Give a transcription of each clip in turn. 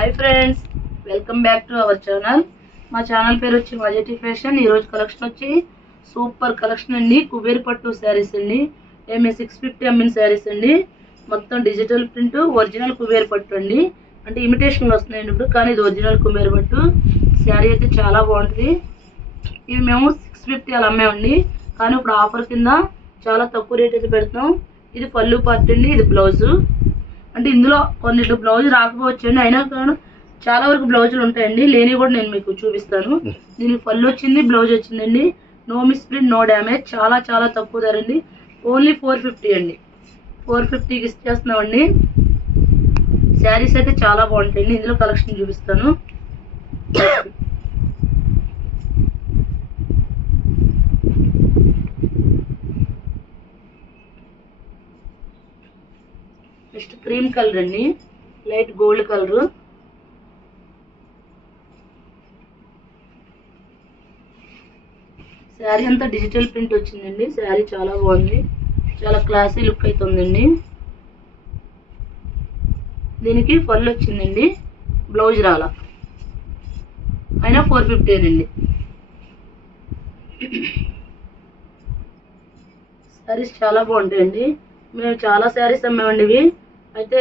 Hi friends, welcome back to our channel. మా channel పేరు వచ్చి వాజెటీ ఫ్యాషన్. ఈరోజు కలెక్షన్ వచ్చి సూపర్ కలెక్షన్ అండి. కుబేర్ పట్టు శారీస్ అండి. ఎంఏ 650 ఎంఎన్ శారీస్ అండి. మొత్తం డిజిటల్ ప్రింట్, ఒరిజినల్ కుబేర్ పట్టు అండి. అంటే ఇమిటేషన్లు వస్తున్నాయండి ఇప్పుడు, కానీ ఇది ఒరిజినల్ కుబేర్ పట్టు శారీ అయితే చాలా బాగుంటుంది. ఇవి మేము 650 అలా అమ్మామండి, కానీ ఇప్పుడు ఆఫర్ కింద చాలా తక్కువ రేట్ అయితే పెడతాం. ఇది పళ్ళు పార్ట్ అండి, ఇది బ్లౌజు. అంటే ఇందులో కొన్నిట్లో బ్లౌజ్ రాకపోవచ్చండి, అయినా కానీ చాలా వరకు బ్లౌజులు ఉంటాయండి. లేని కూడా నేను మీకు చూపిస్తాను. దీనికి పళ్ళు వచ్చింది, బ్లౌజ్ వచ్చిందండి. No misprint, no damage. చాలా చాలా తక్కువ ధర అండి. ఓన్లీ 450 అండి. 450కి ఇచ్చేస్తున్నామండి. శారీస్ అయితే చాలా బాగుంటాయండి. ఇందులో కలెక్షన్ చూపిస్తాను. నెక్స్ట్ క్రీమ్ కలర్ అండి, లైట్ గోల్డ్ కలర్. శారీ అంతా డిజిటల్ ప్రింట్ వచ్చిందండి. శారీ చాలా బాగుంది, చాలా క్లాసీ లుక్ అయితే ఉందండి. దీనికి పళ్ళు వచ్చిందండి, బ్లౌజ్ రాలా, అయినా 450 అండి. శారీస్ చాలా బాగుంటాయండి. మేము చాలా శారీస్ అమ్మామండి ఇవి. అయితే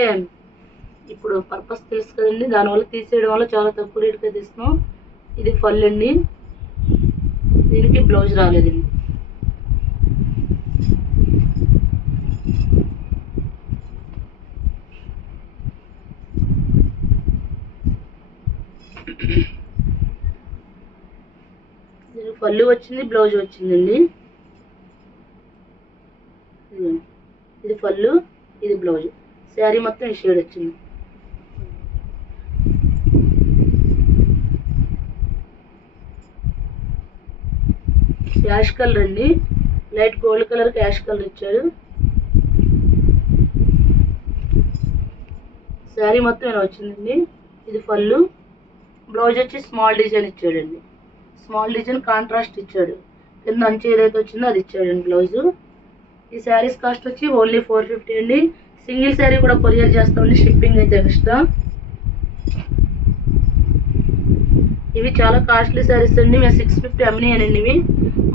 ఇప్పుడు పర్పస్ తెలుసు కదండి, దానివల్ల తీసేయడం వల్ల చాలా తక్కువ రేటుగా తీస్తున్నాం. ఇది పళ్ళు అండి, దీనికి బ్లౌజ్ రాలేదండి. దీనికి పళ్ళు వచ్చింది, బ్లౌజ్ వచ్చిందండి. ఇది పళ్ళు, ఇది బ్లౌజ్. శారీ మొత్తం ఈ షేడ్ వచ్చింది. యాష్ కలర్ అండి, లైట్ గోల్డ్ కలర్ కి యాష్ కలర్ ఇచ్చాడు. శారీ మొత్తం ఇలా వచ్చిందండి. ఇది పళ్ళు, బ్లౌజ్ వచ్చి స్మాల్ డిజైన్ ఇచ్చాడండి. స్మాల్ డిజైన్ కాంట్రాస్ట్ ఇచ్చాడు. కింద అంచు ఏదైతే వచ్చిందో అది ఇచ్చాడండి బ్లౌజు. ఈ శారీస్ కాస్ట్ వచ్చి ఓన్లీ 450 అండి. సింగిల్ శారీ కూడా కొరియర్ చేస్తామండి, షిప్పింగ్ అయితే ఎక్స్ట్రా. ఇవి చాలా కాస్ట్లీ శారీస్ అండి. మేము 650 అమ్మినాయనండి ఇవి.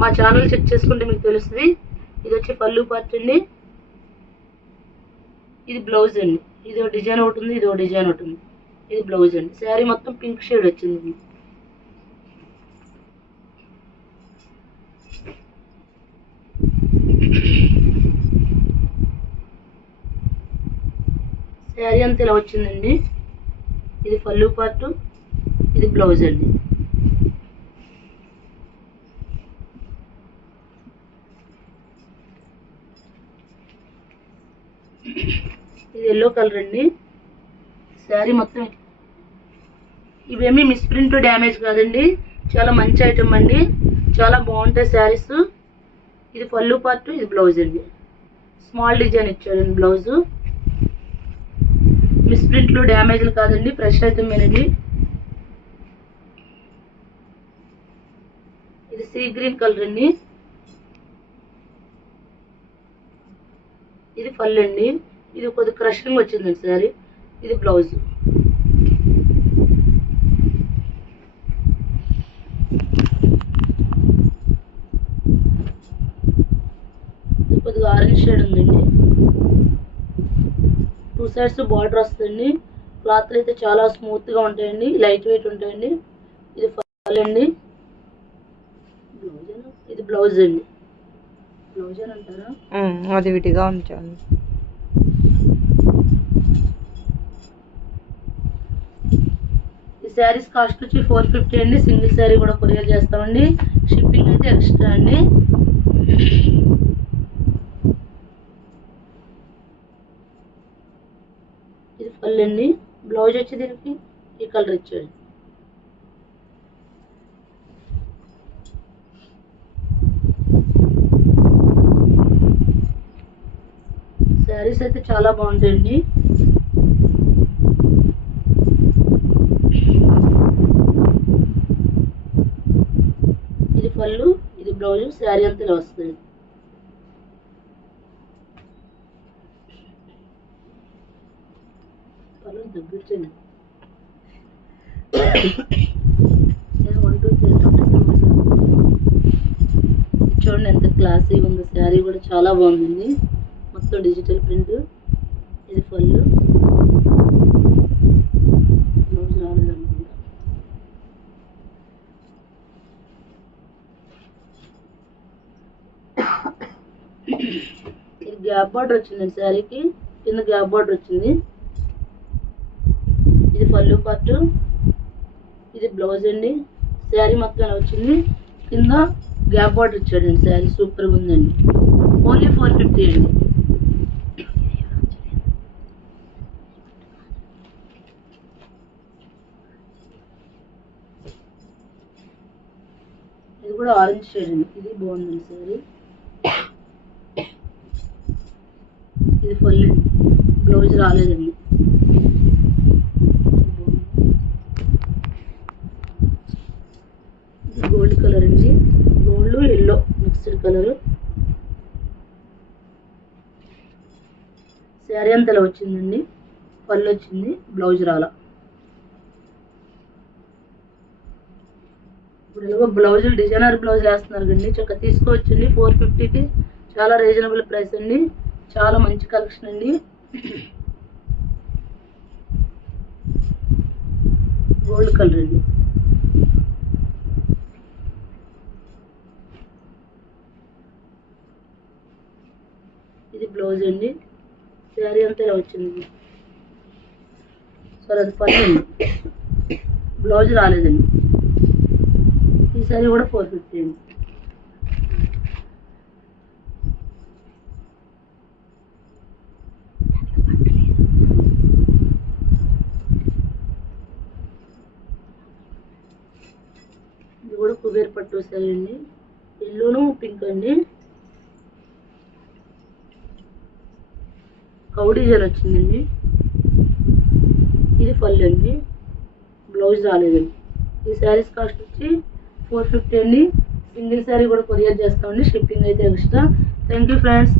మా ఛానల్ చెక్ చేసుకుంటే మీకు తెలుస్తుంది. ఇది వచ్చి పళ్ళు పార్ట్ అండి, ఇది బ్లౌజ్ అండి. ఇది ఒక డిజైన్ ఒకటి ఉంది, ఇది ఒక డిజైన్ ఒకటి ఉంది. ఇది బ్లౌజ్ అండి. శారీ మొత్తం పింక్ షేడ్ వచ్చింది. శారీ అంతా ఇలా వచ్చిందండి. ఇది పళ్ళు పార్ట్, ఇది బ్లౌజ్ అండి. ఇది ఎల్లో కలర్ అండి. శారీ మొత్తం ఇవేమీ మిస్ప్రింట్ డ్యామేజ్ కాదండి, చాలా మంచి ఐటమ్ అండి. చాలా బాగుంటాయి శారీస్. ఇది పళ్ళు పార్ట్, ఇది బ్లౌజ్ అండి. స్మాల్ డిజైన్ ఇచ్చాడండి బ్లౌజు. మిస్ప్రింట్లు డ్యామేజ్లు కాదండి, ఫ్రెష్ ఐటమేనండి. ఇది సీ గ్రీన్ కలర్ అండి. ఇది పళ్ళు అండి. ఇది కొద్దిగా క్రషింగ్ వచ్చిందండి శారీ. ఇది బ్లౌజ్. ఇది కొద్దిగా ఆరెంజ్ షేడ్ ఉందండి. 2 సైడ్స్ బార్డర్ వస్తుంది. క్లాత్లు అయితే చాలా స్మూత్ గా ఉంటాయండి, లైట్ వెయిట్ ఉంటాయండి. ఇది పళ్ళు అండి, ఇది బ్లౌజ్ అండి. బ్లౌజ్ అని అంటారా, అది విడిగా ఉంచాను. ఈ శారీస్ కాస్ట్ వచ్చి 450 అండి. సింగిల్ శారీ కూడా కొరియర్ చేస్తామండి, షిప్పింగ్ అయితే ఎక్స్ట్రా అండి. ఇది పళ్ళు అండి, బ్లౌజ్ వచ్చి దీనికి ఈ కలర్ ఇచ్చాడు. శారీస్ అయితే చాలా బాగుంటాయండి. ఇది పళ్ళు, ఇది బ్లౌజ్. శారీ అంతా ఇలా వస్తుంది. దగ్గర 1 2 3 చూడండి ఎంత క్లాసీగా ఉంది. శారీ కూడా చాలా బాగుందండి. మొత్తం డిజిటల్ ప్రింట్. ఇది పళ్ళు. బ్లౌజ్ రాలేదనుకుంటా. ఇది గ్యాప్ బార్డర్ వచ్చిందండి శారీకి. కింద గ్యాప్ బార్డర్ వచ్చింది. ఇది పళ్ళు పార్ట్. ఇది బ్లౌజ్ అండి. శారీ మొత్తం ఇలా వచ్చింది. కింద గ్యాప్ బార్డర్ ఇచ్చాడండి. శారీ సూపర్గా ఉందండి. ఓన్లీ 450 అండి. ఇది కూడా ఆరెంజ్ షేడ్ అండి. ఇది బాగుందండి శారీ. ఇది ఫుల్ అండి. బ్లౌజ్ రాలేదండి. ఇది గోల్డ్ కలర్ అండి. Gold yellow mixed colour. Sari అంతా ఇలా వచ్చిందండి. పళ్ళు వచ్చింది. బ్లౌజ్ రాలా. ఇప్పుడు ఇలాగో బ్లౌజులు డిజైనర్ బ్లౌజ్ వేస్తున్నారు కండి. చక్కగా తీసుకోవచ్చండి 450కి. చాలా రీజనబుల్ ప్రైస్ అండి. చాలా మంచి కలెక్షన్ అండి. గోల్డ్ కలర్ అండి. ఇది బ్లౌజ్ అండి. శారీ అంతా ఇలా వచ్చింది. సరే అది పళ్ళు అండి. బ్లౌజ్ రాలేదండి. ఈ శారీ కూడా 450 అండి. ఇది కూడా కుబేర్ పట్టు శారీ అండి. ఎల్లోను పింక్ అండి. కౌ డిజైన్ వచ్చిందండి. ఇది పళ్ళు అండి. బ్లౌజ్ రాలేదండి. ఈ శారీస్ కాస్ట్ వచ్చి 450 అండి. సింగిల్ శారీ కూడా కొరియర్ చేస్తామండి. షిప్పింగ్ అయితే ఎక్స్ట్రా. Thank you friends.